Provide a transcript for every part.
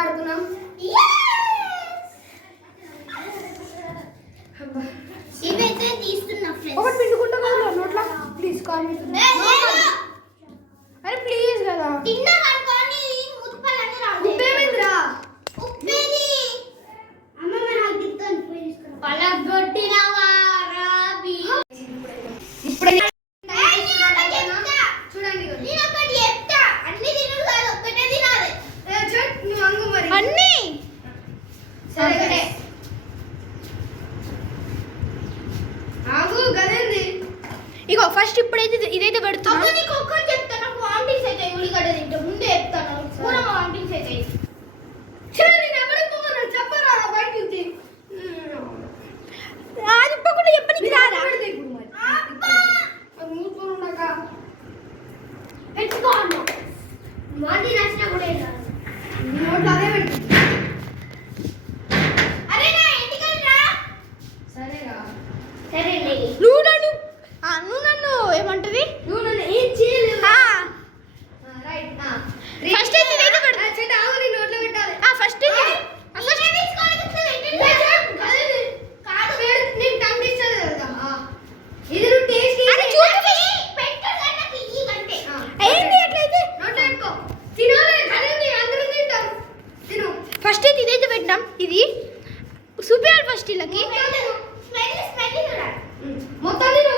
ఆడుకున్నాం. ఇవైతే తీస్తున్నా ఫ్రెండ్స్. ఒకటి పిండుకుంటా కదా నోట్లా ప్లీజ్ కాల్ మీ. అరే ప్లీజ్ కదా తిన్నా అనుకోని ముత్తుపల్లని రావు. ఉప్పేమేంద్రా ఉప్పేది అమ్మమ్మ నాకు తింటాను పోయి తీసుకురా. పలగొట్టినవా రాబి. ఇప్పుడే చూడండి నేను ఒకటి చెప్తా. అన్ని తినుడు కాదు ఒక్కటే తినాలి. నువ్వు అంగు మరి అన్ని సరే ఆగు గదేంది. ఇగో ఫస్ట్ ఇప్పుడైతే ఇదైతే పెడుతున్నా. నీకు ఒక్కటి చెప్తా. నాకు వామిటింగ్స్ అయితే ఉల్లిగడ్డ తింటా ముందే చెప్తాను. పూర వామిటింగ్స్ అయితే సరే నేను ఎవరికి పోను చెప్పరా బయట నుంచి అది ఇప్పకుండా చెప్పనికి రారా. మూసుకున్నాక పెట్టుకో అన్న వాటి నచ్చినా కూడా ఏం రాదు. నోట్లో అదే పెట్టు. అరే నా ఇంటికి రా. సరేగా సరే నువ్వు నన్ను ఏమంటది. నువ్వు నన్ను ఏం చేయలేవు. రైట్ ఫస్ట్ అయితే ఇదైతే పెడతా. చెట్టు ఆగు నీ నోట్లో పెట్టాలి. ఫస్ట్ కాదు వేడి నీకు టంగ్ ఇచ్చదు కదా. ఇది నువ్వు టేస్ట్ ఏంటి అట్లయితే నోట్లో పెట్టుకో. తినాలి కదండి అందరూ తింటాం. తిను ఫస్ట్ అయితే ఇదైతే పెట్టినాం. ఇది చూపించాలి ఫస్ట్ వీళ్ళకి. మొత్తం తిను.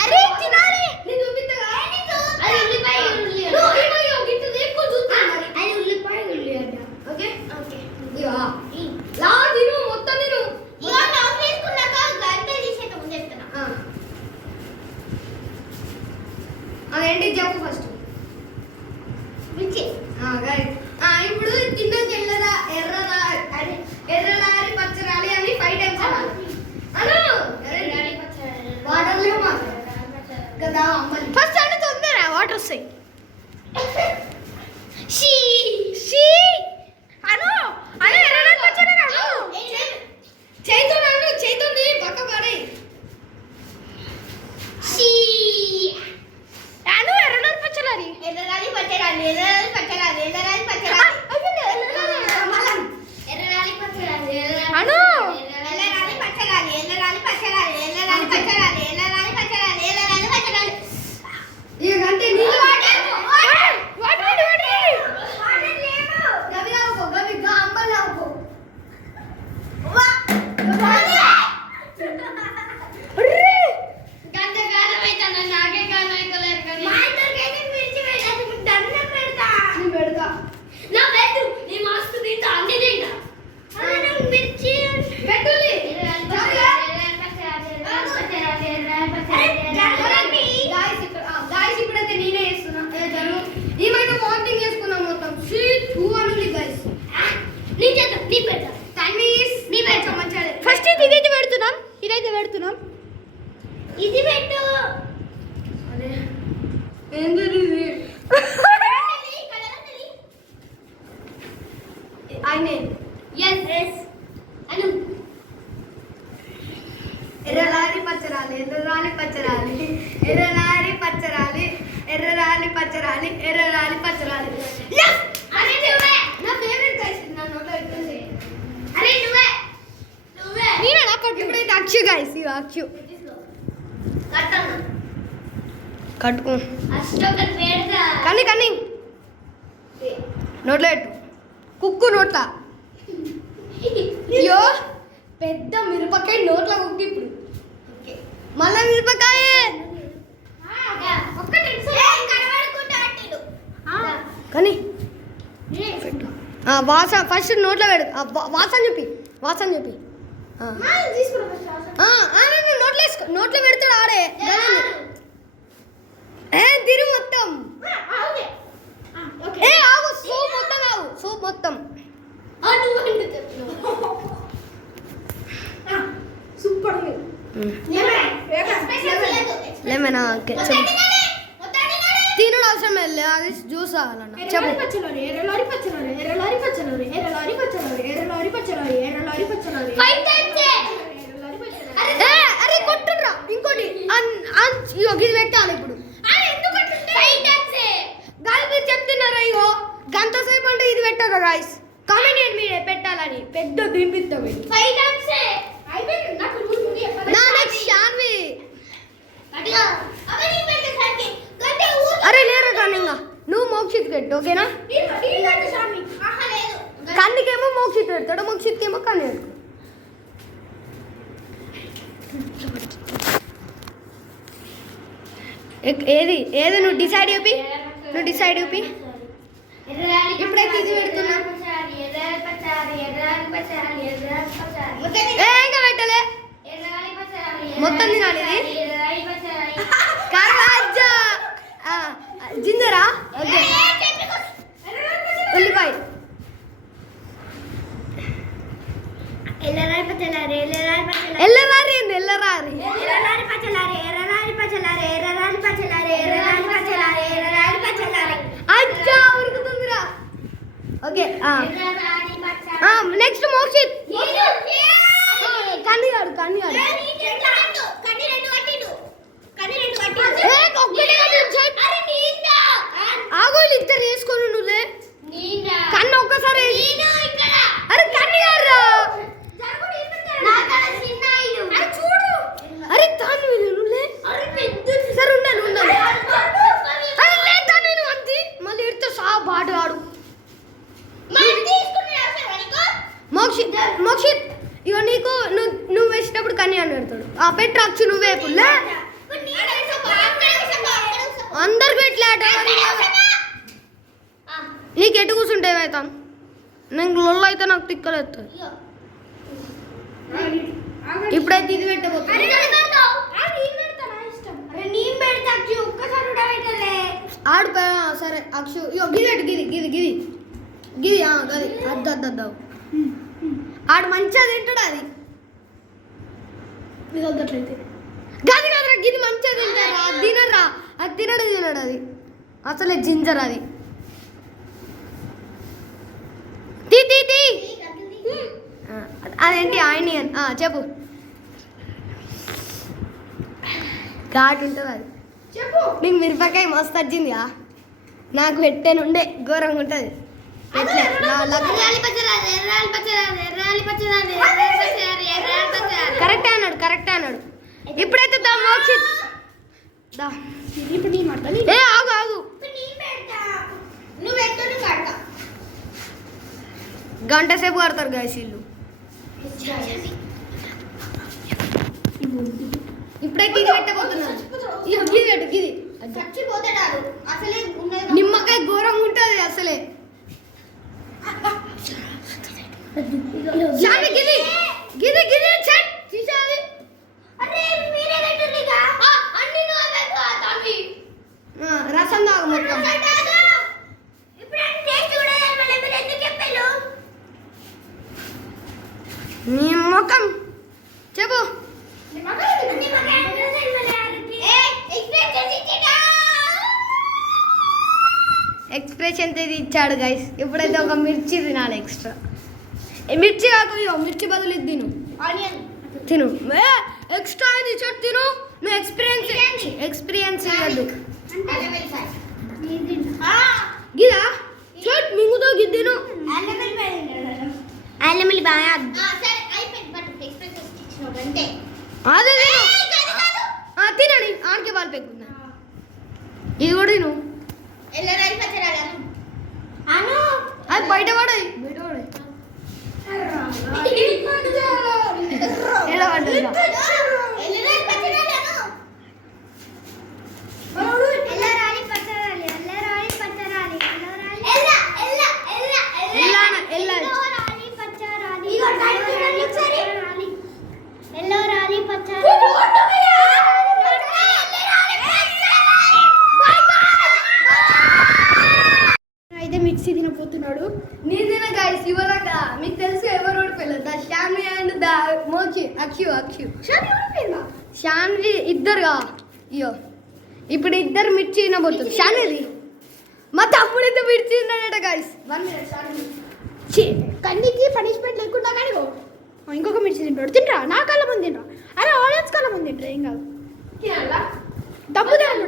అరే తినాలి. నేను చూపిస్తా అది ఉల్లిపాయ ఓకే లా తిను మొత్తం తిను. అదేంటి చెప్పు ఫస్ట్. ఇప్పుడు తిన్నాక ఎర్రరాలి పచ్చరాలి అని 5 టైమ్స్ వాటర్ లేవు కదా అమ్మని. ఫస్ట్ అంటే తొందర వాటర్ వస్తాయి. అను ఎర్రనాలు పచ్చడి అను. చేతుంది పక్క పడే. అను ఎర్రనాలు పచ్చడి అను ఇకంటే నీళ్ళు గవి లావుకో గవి అంబల్ లావుకో. ఫస్ట్ ఇదైతే పెడుతున్నాం. ఇది పెట్టు. ఎర్రలారి పచ్చరాలి ఎర్రరాలి పచ్చరాలి ఎర్రలారి పచ్చరాలి ఎర్రరాలి పచ్చరాలి ఎర్రరాలి పచ్చరాలి. నా ఫేవరెట్ గైస్. నా నోట్లో పెట్టుకుంది. ఇప్పుడైతే అక్షు గైస్. ఇవి అక్షు కట్టుకో కానీ నోట్లో పెట్టు. కుక్కు నోట్ల. అయ్యో పెద్ద మిరపకాయ నోట్ల కుక్కు. ఇప్పుడు మళ్ళా మిరపకాయ కానీ పెట్టు. వాసన ఫస్ట్ నోట్లో పెడు. వాసన చెప్పి నోట్లో వేసుకో. నోట్లో పెడతాడు ఆడే తిరు మొత్తం. ఆగు సూప్ మొత్తం సూపర్ లెమన్ తినడు అవసరం లేదు. అది జ్యూస్ కావాలన్న చెప్పు. అరే కొట్టురా ఇంకోటి ఇది పెట్టాలి ఇప్పుడు. చెప్తున్నారా ఇగో గంట సేపు అంటే ఇది పెట్టాలి గాయస్. కామెంట్ చేయండి మీరే పెట్టాలని. పెద్ద దింపిస్తాం ఇది. 5 times అయిపోయింది. నాకు రూల్ ఉంది. నా నెక్స్ట్ శాన్వి. అదిగా అవి నీ పెడితే సరికి గంటే ఊరు. అరే లేరా కానీ ఇంకా నువ్వు మోక్షిత్ పెట్టు ఓకేనా. నీకంటే స్వామి ఆహా లేదు. కన్నికేమో మోక్షిత్ పెడతాడు, మోక్షిత్కేమో కన్ను పెడతాడు. ఏది ఏది నువ్వు డిసైడ్ చెప్పి, నువ్వు డిసైడ్ చెప్పి. ఇప్పుడైతే ఇది పెడుతున్నా. ఇంకా పెట్టలే, మొత్తం తినాలి ఇది. కర్వాజా జింజరా ఓకే. ఉల్లిపాయ ఎల్లరారి ఏంది ఎల్లరారి. అచ్చా ఉరుకుతుందిరా. Okay next Mokshith. కన్నిగాడు కన్నిగాడు ఆగోళ్ళు ఇద్దరు వేసుకొని నువ్వులే కన్ను ఒక్కసారి. అరే కన్నిగాడు రా. అరే తాను నువ్వులే సరే ఉండాలి ఉండాలి. అరే లేదు నేను అంతే మళ్ళీ ఎడితే సా బాట ఆడు. మోక్షిత్ మోక్షిత్ ఇగో నీకు నువ్వు వేసినప్పుడు కన్య అని పెడతాడు. పెట్టి రచ్చు నువ్వే పుల్లే అందరు పెట్టలేట. నీకు ఎటు కూర్చుంటే ఏమవుతాను నేను లొల్ల అయితే నాకు తిక్కలేస్తుంది. ఇప్పుడైతే ఇది పెట్టబోతుంది. ఆడు సరే అక్షు ఇగో గిది పెట్టు గిది గిది గిది గిది గది అద్దద్దావు. ఆడు మంచిగా తింటాడు అది. ఇది వద్దట్లయితే గది కదరా గిది మంచిగా తింటారా. అది తినరా, అది తినడు అది అసలే జింజర్ అది. తీ తీ తీ అదేంటి ఆనియన్ చెప్పు. ఘాటు ఉంటుంది అది. చెప్పు. నీకు మిరపకాయ మస్తు వచ్చింది. నాకు పెట్టేనుండే ఘోరంగా ఉంటుంది. కరెక్టే అన్నాడు కరెక్టే అన్నాడు. ఇప్పుడైతే దా మోక్షిత్ దా. ఏ ఆగు ఆగు గంట సేపు కడతారు గాయస్ వీళ్ళు. ఇప్పుడైతే ఇది పెట్టబోతున్నాను. గిది పెట్టు గిది. నిమ్మకాయ ఘోరంగా ఉంటుంది అసలే. గిది గిది గిది చెట్ తీసాది. రసం తాగు మొత్తం. నీ ముఖం చెప్పు. ఎక్స్ప్రెషన్ అయితే ఇచ్చాడు గైస్. ఇప్పుడైతే ఒక మిర్చి తినాలి ఎక్స్ట్రా. మిర్చి కాకపోతే మిర్చి బదులు ఇది తిను. తిను ఎక్స్ట్రా ఇది ఇచ్చాడు తిను. నువ్వు ఎక్స్పీరియన్స్ ఇవ్వద్దు. గిదా చట్ మింగుతో గిద్దిను. అల్లమిల్లి బాగా అదే తినని ఆడికే పాలు పెట్టుకున్నా. ఇది కూడా తిను. అది బయట పడాయి బయట పడాయి. ఎలా పడ్డది అయితే మిక్సీ తినపోతున్నాడు. నేను తిన గైస్ ఇవ్వలేక మీకు తెలుసు ఎవరు ఓడిపోయలేదు. The Shanvi and the Mokshi Akshu Shanvi ఇద్దరుగా. ఇయో ఇప్పుడు ఇద్దరు మిర్చి తినబోతుంది. శాన్విది మా తమ్ముడైతే మిర్చి తిన్నాడట గైస్. 1 minute శాన్వి కన్నీకి పనిష్మెంట్ లేకుండా కానీ ఇంకొక మిర్చి తింటాడు. తింటా నా కళ్ళ ముందు తింటా. అరే ఆడియన్స్ కళ్ళ ముందు తింటా ఏం కాదు. దప్పు తినడు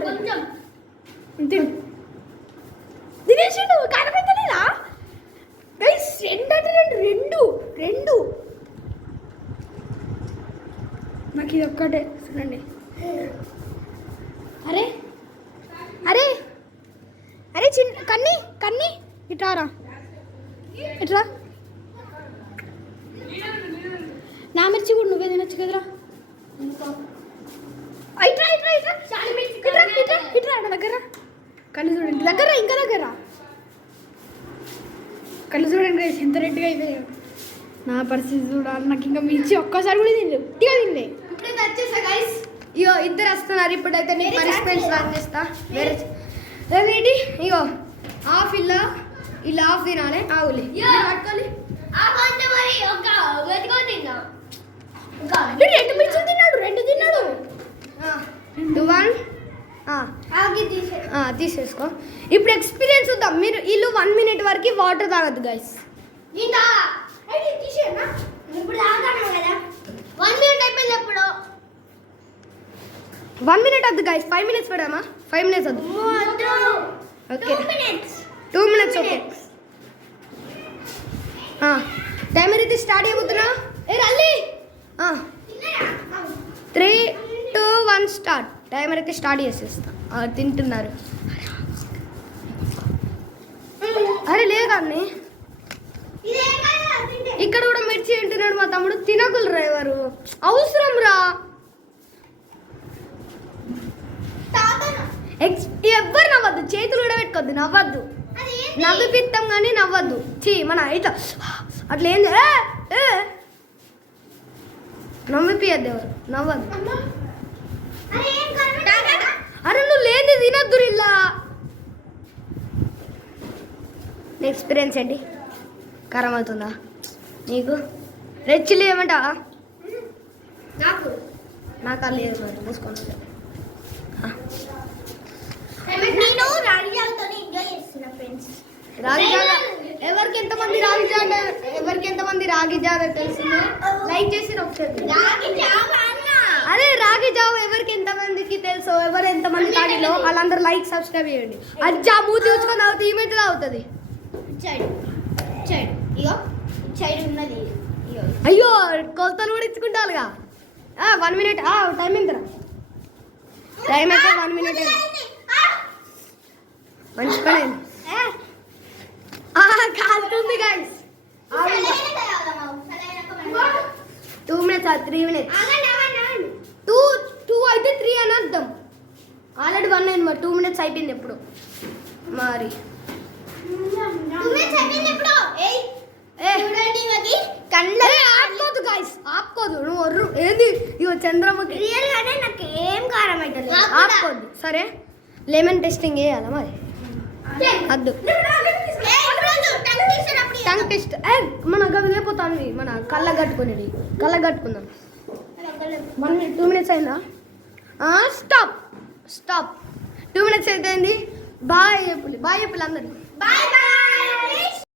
తినేసిండు కనపెట్టలేదా. ఒక్కటే చూడండి. అరే అరే అరే కన్నీ కన్నీ ఇట్రారా ఇట్రా. నా మిర్చి కూడా నువ్వే తినొచ్చు కదరా. ఇట్రా ఇట్రా ఇట్రా ఇట్రా ఇట్రా ఇట్రా నా దగ్గర కళ్ళు చూడండి. దగ్గర ఇంకా దగ్గర కళ్ళు చూడండి guys, ఎంత రెడ్గా అయిపోయాడు. నా పరిస్థితి చూడాలి. నాకు ఇంకా మిర్చి ఒక్కసారి కూడా తినలేదు. ఉట్టిగా తినలే. ఇప్పుడైతే వచ్చేసా గైస్. ఇగో ఇద్దరు వస్తున్నారు. ఇప్పుడైతే నేను పనిష్మెంట్స్ రాసేస్తా. వేరే ఏంటి ఇగో హాఫ్ ఇలా హాఫ్ తినాలి. ఆవులే పట్టుకోవాలి. రెండు మిర్చి తిన్నాడు. రెండు తిన్నాడు. 2 1 తీసేసుకో. ఇప్పుడు ఎక్స్పీరియన్స్ చూద్దాం. మీరు వీళ్ళు 1 minute వరకు వాటర్ తాగద్దు గైస్. ఇప్పుడు తాగాను కదా 1 minute అయిపోయింది. ఎప్పుడు 1 minute వద్దు గైస్. 5 minutes పెడదామా? 5 minutes వద్దు. Okay 2 minutes okay. టైమర్ అయితే స్టార్ట్ అయిపోతున్నా. ఏ రల్లి 3 2 1 స్టార్ట్. టైమర్ అయితే స్టార్ట్ చేసేస్తా. తింటున్నారు. అరే లేదు అన్నీ ఇక్కడ కూడా మిర్చి తింటున్నాడు మా తమ్ముడు. తినకులు డ్రైవరు అవసరం రా. ఎవ్వరు నవ్వద్దు. చేతులు కూడా పెట్టుకోద్దు. నవ్వద్దు. నవ్విపిస్తాం కానీ నవ్వద్దు. మన ఇట్లా అట్లా ఏంది నవ్విపియద్దు. ఎవరు నవ్వద్దు. అరే నువ్వు లేని తినద్దు. ఇలా ఎక్స్పీరియన్స్ ఏంటి? కారం అవుతుందా నీకు? రెచ్చిలు ఏమంటావా? నాకు లేదు మరి. మూసుకోండి. నేను రాగి జావతో ఎంజాయ్ చేస్తున్నా ఫ్రెండ్స్. రాగి జావ ఎవరికి ఎంతమంది రాగి జావ తెలిసిందో లైక్ చేసి ఒకసారి. రాగి జావ అన్న అదే రాగి జావ ఎవరికి ఎంతమందికి తెలుసో, ఎవరు ఎంతమంది తాగిలో వాళ్ళందరూ లైక్ సబ్స్క్రైబ్ చేయండి. అజ్జా మూతి వచ్చుకొని తాగుతుంది. ఈమెట్లు అవుతుంది. సైడ్ ఇగో సైడ్ ఉన్నది. అయ్యో కొలతలు కూడా ఇచ్చుకుంటారుగా. 1 minute టైం ఎంతరా? టైం అయితే 1 minute అయింది. మంచి పని అయింది. కాలుతుంది గైస్. 2 minutes 3 minutes 2 అయితే 3 అని అర్థం. ఆల్రెడీ 1 అయింది మరి. 2 minutes అయిపోయింది ఎప్పుడు మరి. ఆపుకోదు గైస్. ఆపుకోదు. నువ్వు ఏంది ఇగో చంద్రముఖి రియల్ గానే నాకు ఏం కారం అవుతుంది. ఆపుకోద్దు. సరే లెమన్ టెస్టింగ్ చేయాలా మరి? అద్దు టంగ్ టెస్ట్. మన గవి లేకపోతాను. మన కళ్ళ కట్టుకునేది. కళ్ళ కట్టుకుందాం. 1 minute 2 minutes అయిందా? స్టాప్ 2 minutes అయితే బాయ్ చెప్పు అందరికి. Bye bye.